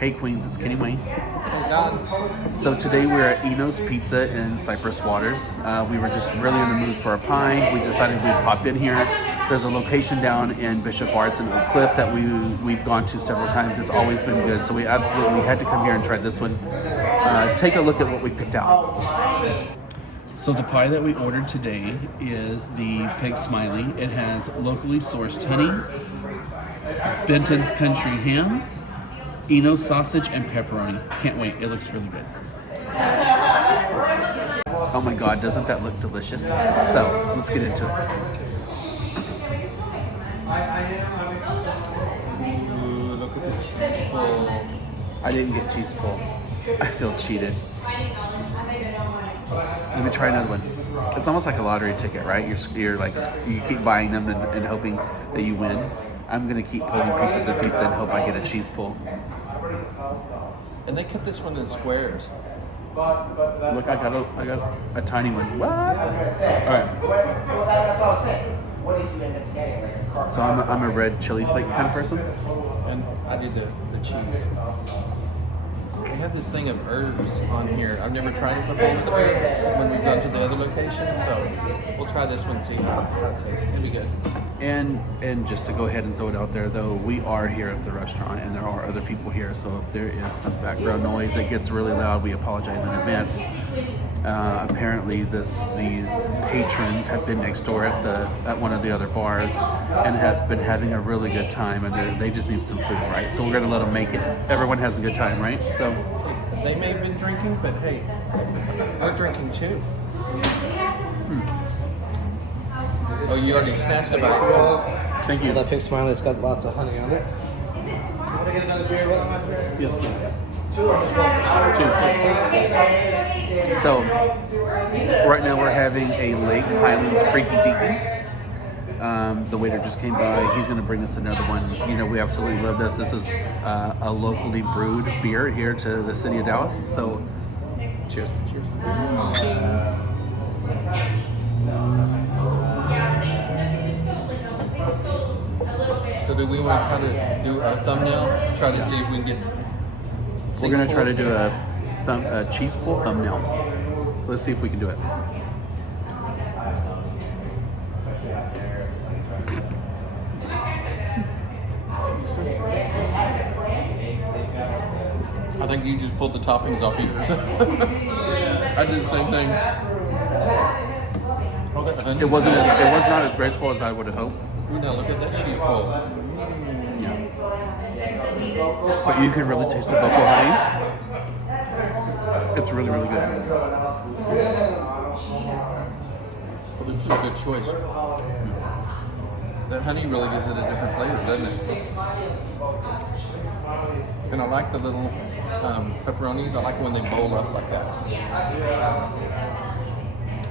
Hey Queens, it's Kenny Wayne. Hey guys. So today we're at Eno's Pizza in Cypress Waters. We were just really in the mood for a pie. We decided we'd pop in here. There's a location down in Bishop Arts in Oak Cliff that we've gone to several times. It's always been good, so we absolutely had to come here and try this one. Take a look at what we picked out. So the pie that we ordered today is the Pig Smiley. It has locally sourced honey, Benton's country ham, Eno sausage, and pepperoni. Can't wait, it looks really good. Oh my God, doesn't that look delicious? So, let's get into it. Ooh, look at the cheese pull. I didn't get cheese pull. I feel cheated. Let me try another one. It's almost like a lottery ticket, right? You're like, you keep buying them and hoping that you win. I'm gonna keep pulling pieces of pizza and hope I get a cheese pull. And they cut this one in squares. Look, I got a tiny one. What? All right. Well, that's what I was saying. What did you end up getting? So I'm a red chili flake kind of person. And I did the cheese. They have this thing of herbs on here. I've never tried it before with the herbs when we've gone to the other locations, so we'll try this one, see how it tastes. It'll be good. And just to go ahead and throw it out there, though, we are here at the restaurant and there are other people here, so if there is some background noise that gets really loud, we apologize in advance. Apparently these patrons have been next door at one of the other bars and have been having a really good time, and they just need some food, right? So we're gonna let them make it. Everyone has a good time, right? So They may have been drinking, but hey, we're drinking too. Oh, you already snatched a bite. thank you. That Pig Smiley's got lots of honey on it. Want to get another beer with my friend? Yes, please. Two or just one? Two. So right now we're having a Lake Highlands Freaky Deaky. The waiter just came by. He's going to bring us another one. You know, we absolutely love this. This is a locally brewed beer here to the city of Dallas. So, cheers. Cheers. So do we want to try to do a thumbnail? Try to see if we can get... We're going to try to do a cheese pull thumbnail. Let's see if we can do it. I think you just pulled the toppings off yours. I did the same thing. It was not as graceful as I would have hoped. Now look at that cheese pull. But you can really taste the buffalo honey. It's really, really good. Well, this is a good choice. That honey really gives it a different flavor, doesn't it? And I like the little pepperonis. I like when they bowl up like that.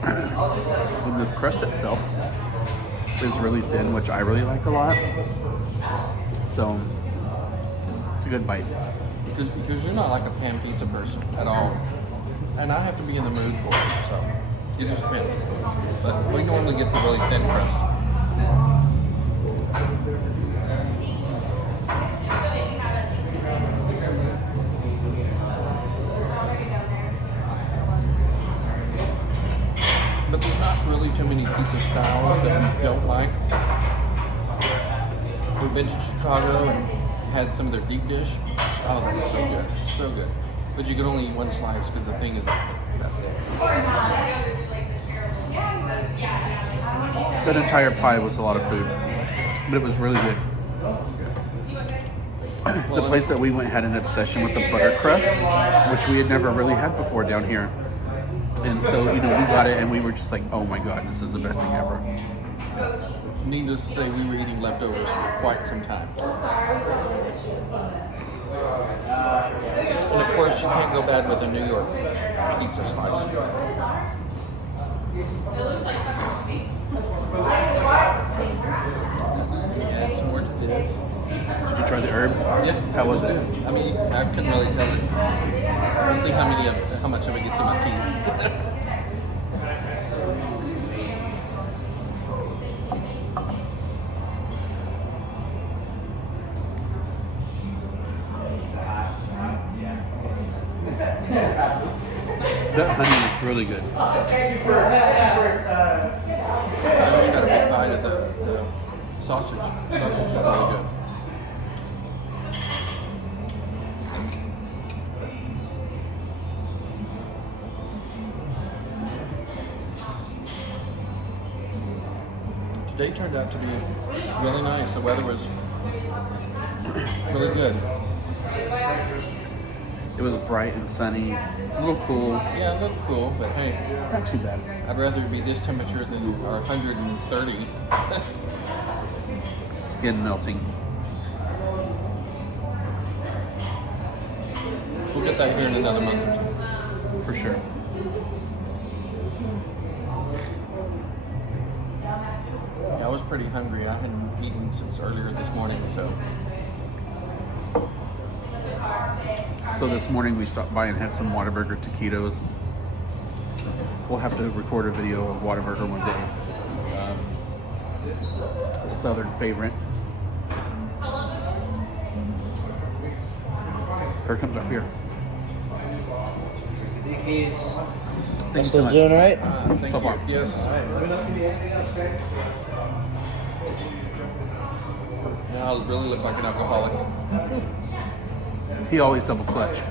And the crust itself is really thin, which I really like a lot. So it's a good bite. Because you're not like a pan pizza person at all. And I have to be in the mood for it, so it just depends. But we normally get the really thin crust. But there's not really too many pizza styles that we don't like. We've been to Chicago and had some of their deep dish. Oh, that was so good, so good. But you can only eat one slice because the thing is that big. That entire pie was a lot of food, but it was really good. The place that we went had an obsession with the butter crust, which we had never really had before down here. And so, you know, we got it and we were just like, oh my God, this is the best thing ever. Needless to say, we were eating leftovers for quite some time. And of course, you can't go bad with a New York pizza slice. Add some more to this. Did you try the herb? Yeah. How was it? I mean, I couldn't really tell it. Let's see how much of it gets in my teeth. That honey is really good. Thank you for, I just got a big bite of the sausage. Sausage is really good. Today turned out to be really nice. The weather was really good. It was bright and sunny, a little cool. Yeah, a little cool, but hey, Not too bad. I'd rather it be this temperature than our 130. Skin melting. We'll get that here in another month or two. For sure. Yeah, I was pretty hungry. I hadn't eaten since earlier this morning, so So this morning we stopped by and had some Whataburger taquitos. We'll have to record a video of Whataburger one day. It's a southern favorite. Here comes our beer. Biggies. Thank you so Still much. doing all right? thank So you. far. Yes. Let me know if you need anything else, Greg. Yeah, I really look like an alcoholic. He always double clutch.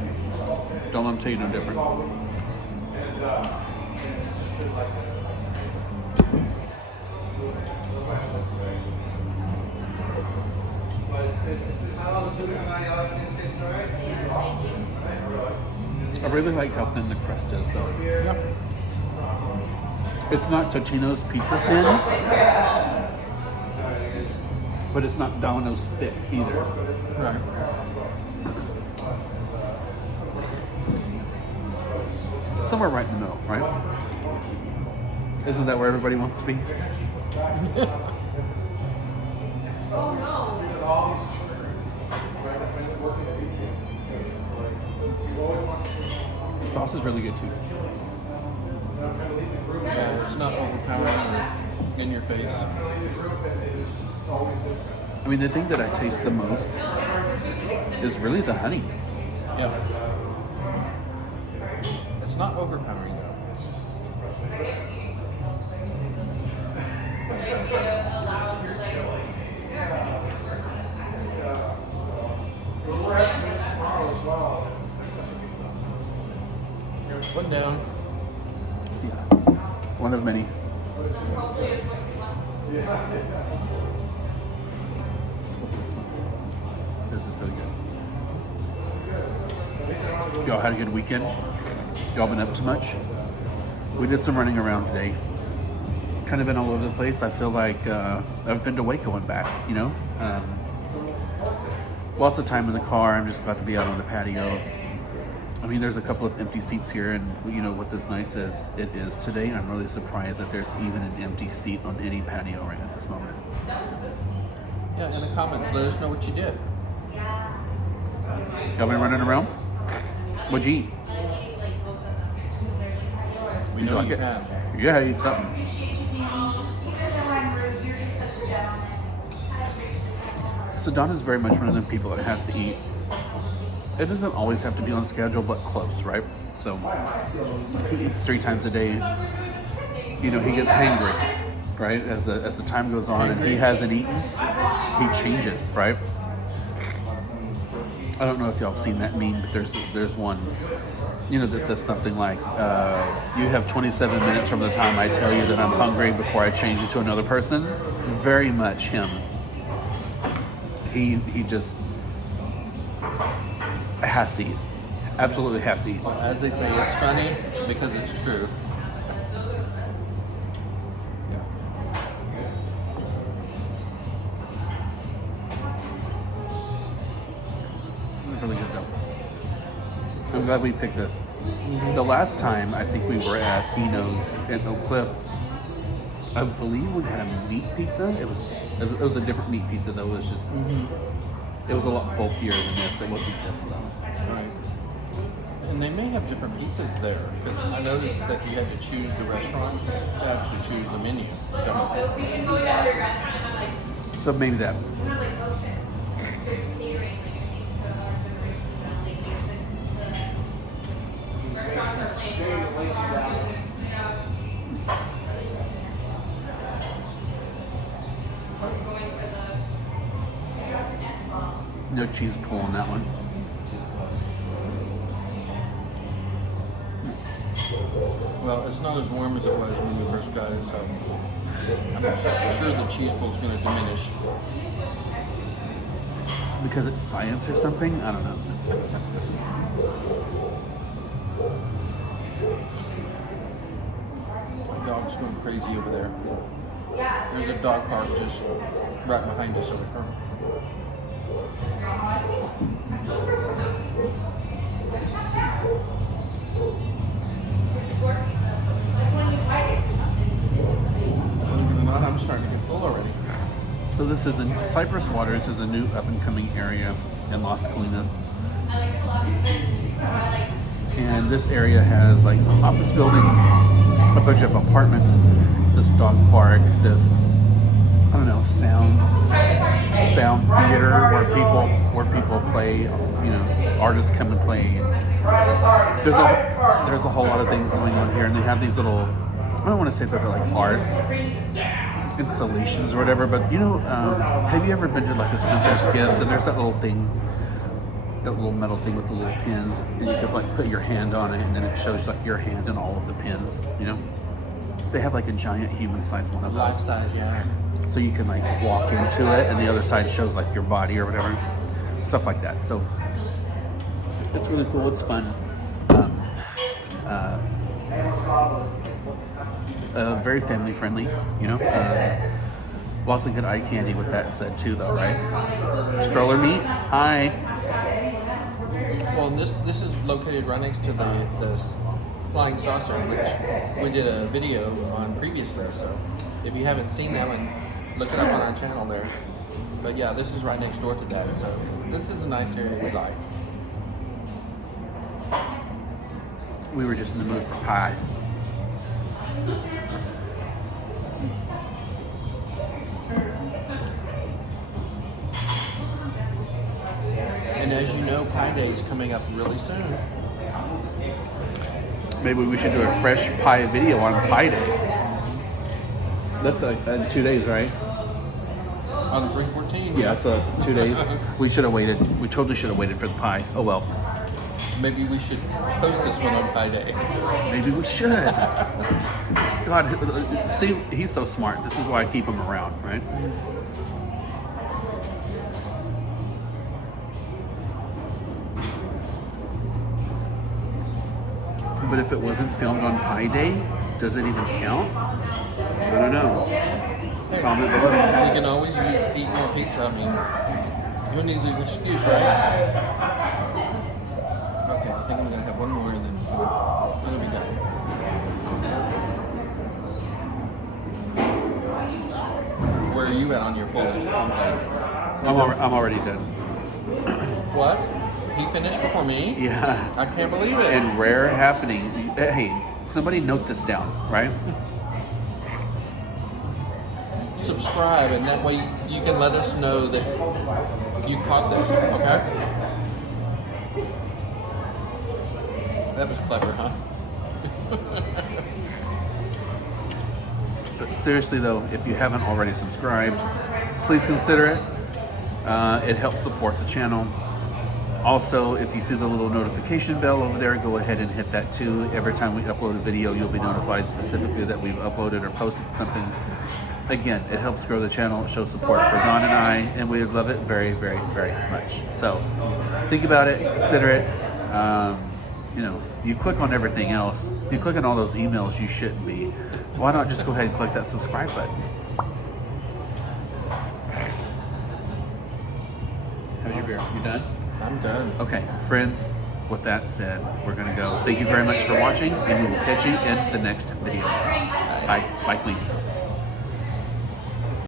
Don't let him tell you no different. I really like how thin the crust is, though. Yep. It's not Totino's pizza thin, but it's not Domino's thick either. Right. Somewhere right in the middle, right? Isn't that where everybody wants to be? The sauce is really good too. Yeah, it's not overpowering or in your face. I mean, the thing that I taste the most is really the honey. Yeah. It's not overpowering though. One down. Yeah. One of many. This is really good. Y'all had a good weekend? Y'all been up to much? We did some running around today. Kind of been all over the place. I feel like I've been to Waco and back, you know? Lots of time in the car. I'm just glad to be out on the patio. I mean, there's a couple of empty seats here, and you know what this nice as it is today. I'm really surprised that there's even an empty seat on any patio right at this moment. Yeah, in the comments, let us know what you did. Y'all been running around? What'd you eat? We Did you know like you it? have. Yeah, I ate something. So Donna's very much one of them people that has to eat. It doesn't always have to be on schedule, but close, right? So he eats 3 times a day. You know, he gets hangry, right? As the time goes on and he hasn't eaten, he changes, right? I don't know if y'all have seen that meme, but there's one, you know, that says something like, you have 27 minutes from the time I tell you that I'm hungry before I change it to another person. Very much him. He just has to eat. Absolutely has to eat. As they say, it's funny because it's true. Yeah. It's really good though. I'm glad we picked this. The last time I think we were at Eno's in Oak Cliff, I believe we had a meat pizza. It was a different meat pizza though. It was just it was a lot bulkier than this. It wasn't this though. Right. And they may have different pizzas there because I noticed that you had to choose the restaurant to actually choose the menu. So So maybe that. No cheese pull on that one. Well, it's not as warm as it was when we first got it, so I'm sure the cheese pull is going to diminish. Because it's science or something? I don't know. My dog's going crazy over there. There's a dog park just right behind us over here. Believe it or not, I'm starting to get full already. So this is Cypress Waters is a new up-and-coming area in Las Colinas. And this area has like some office buildings, a bunch of apartments, this dog park, this, I don't know, sound theater where people play, you know, artists come and play. There's a whole lot of things going on here, and they have these little, I don't want to say they're like art installations or whatever, but you know, have you ever been to like a Spencer's Gifts, and there's that little thing, that little metal thing with the little pins, and you could like put your hand on it, and then it shows like your hand and all of the pins, you know? They have like a giant human-sized one of those. Life size, yeah. So you can like walk into it, and the other side shows like your body or whatever, stuff like that. So it's really cool. It's fun. Very family friendly, you know. Lots of good eye candy with that said too, though, right? Stroller meat. Hi. Well, this is located right next to the Flying Saucer, which we did a video on previously. So if you haven't seen that one, look it up on our channel there. But yeah, this is right next door to that. So this is a nice area we like. We were just in the mood for pie. And as you know, Pie Day is coming up really soon. Maybe we should do a fresh pie video on Pie Day. That's like in 2 days, right? On 3/14. Yeah, so it's 2 days. We should have waited. We totally should have waited for the pie. Oh well. Maybe we should post this one on Pie Day. Maybe we should. God, see, he's so smart. This is why I keep him around, right? But if it wasn't filmed on Pie Day, does it even count? I don't know. Comment below. You can always eat more pizza. I mean, who needs an excuse, right? Okay, I think I'm gonna have one more and then we're gonna be done. Where are you at on your full list? I'm already done. What? He finished before me? Yeah. I can't believe it. And rare happenings. Hey, somebody note this down, right? Subscribe, and that way you can let us know that you caught this, okay? That was clever, huh? But seriously though, if you haven't already subscribed, please consider it. It helps support the channel. Also, if you see the little notification bell over there, go ahead and hit that too. Every time we upload a video, you'll be notified specifically that we've uploaded or posted something. Again, it helps grow the channel, it shows support for Don and I, and we would love it very, very, very much. So, think about it, consider it. You know, you click on everything else. You click on all those emails you shouldn't be. Why not just go ahead and click that subscribe button? How's your beer? You done? I'm done. Okay, friends, with that said, we're going to go. Thank you very much for watching, and we will catch you in the next video. Bye. Bye, Queens.